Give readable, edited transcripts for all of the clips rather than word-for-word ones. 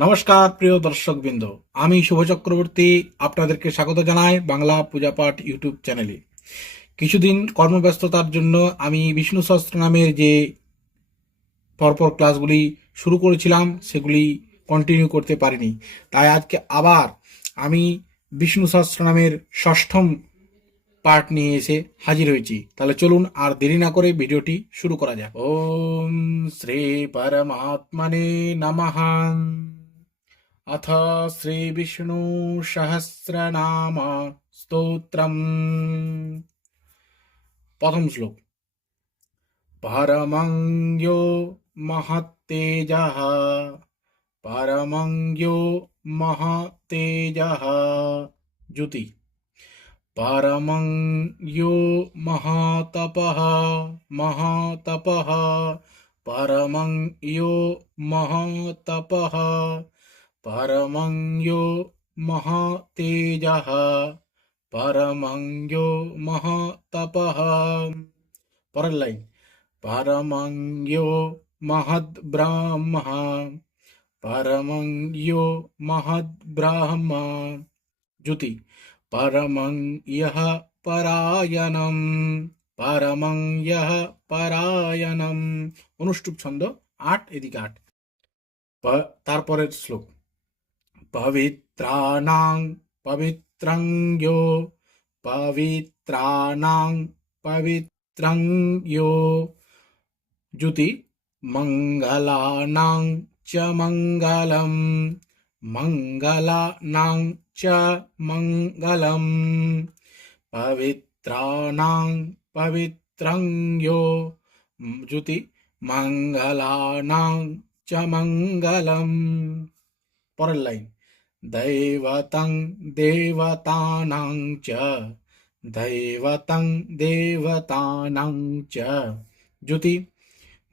নমস্কার প্রিয় দর্শকবৃন্দ, আমি শুভ চক্রবর্তী আপনাদেরকে স্বাগত জানাই বাংলা পূজাপাঠ ইউটিউব চ্যানেলে। কিছুদিন কর্মব্যস্ততার জন্য আমি বিষ্ণু সহস্রনামের যে পরপর ক্লাসগুলি শুরু করেছিলাম সেগুলি কন্টিনিউ করতে পারিনি, তাই আজকে আবার আমি বিষ্ণু সহস্রনামের ষষ্ঠম পার্ট নিয়ে এসে হাজির হয়েছি। তাহলে চলুন আর দেরি না করে ভিডিওটি শুরু করা যাক। ওম শ্রী পরমাত্মনে নমঃ। अथ श्रीविष्णुसहस्रनाम स्तोत्रम्। प्रथम श्लोक। परमं यो महत्तेजः, परमं यो महत्तेजः ज्योति। परमं यो महातपः, महातपः। परमं यो महातपः, परमं यो महतेजः, परमं यो महतपः। परेर लाइन। परमं यो महद्ब्रह्म, परमं यो महद्ब्रह्म ज्योति। परमं यः परायणं, परमं यः परायणं। अनुष्टुप छंद 8 एदिके 8। तारपरेर श्लोक। पवित्राणां पवित्रं यो, पवित्राणां पवित्रं यो ज्योति। मंगलानां च मंगलम्, मंगलानां च मंगलम्। पवित्राणां पवित्रं यो ज्योति। मंगलानां च मंगलम्। परेर लाइन। दैवतं देवतानां च, दैवतं देवतानां च ज्योति।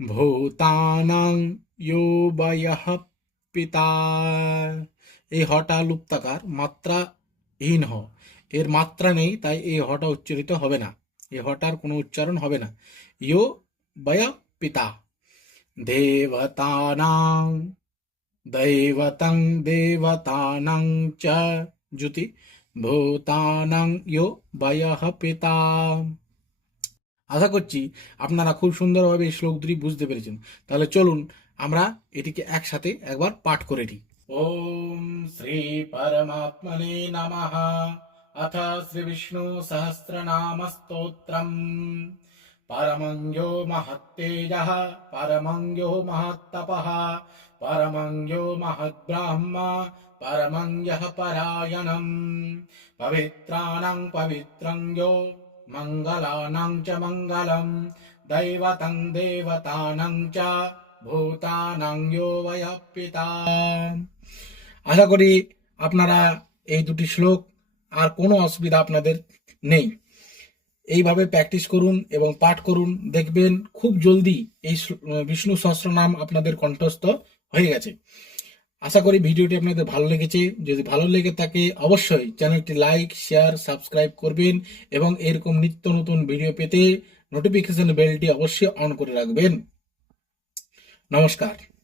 भूतानां यो वयः पिता। এই হটা লুপ্তাকার, মাত্রাহীন হ। এর মাত্রা নেই, তাই এই হটা উচ্চারিত হবে না, এই হটার কোনো উচ্চারণ হবে না। ইয়ো বয় পিতা। দেবতানাং, दैवतं देवतानां च ज्योति। भूतानां यो वयः पिता। আশা করছি আপনারা খুব সুন্দরভাবে এই শ্লোক দুটি বুঝতে পেরেছেন। তাহলে চলুন আমরা এটিকে একসাথে একবার পাঠ করে নিই। ওম শ্রী পরমাত্মনে নমঃ। अथ श्री विष्णु सहस्रनाम स्तोत्रम्। परमं यो महत्तेजः, परमं यो महत्तपः, परमं यो महद्ब्रह्म, परमं यः परायणम्। पवित्राणां पवित्रं यो, मंगलानां च मंगलम्। दैवतं देवतानां च, भूतानां यो वयः पिता। আশা করি আপনারা এই দুটি শ্লোক আর কোনো অসুবিধা আপনাদের নেই। এইভাবে প্র্যাকটিস করুন এবং পাঠ করুন, দেখবেন খুব জলদি এই বিষ্ণু সহস্রনাম আপনাদের কণ্ঠস্থ হয়ে গেছে। আশা করি ভিডিওটি আপনাদের ভালো লেগেছে। যদি ভালো লেগে থাকে অবশ্যই চ্যানেলটি লাইক, শেয়ার, সাবস্ক্রাইব করবেন এবং এরকম নিত্য নতুন ভিডিও পেতে নোটিফিকেশন বেলটি অবশ্যই অন করে রাখবেন। নমস্কার।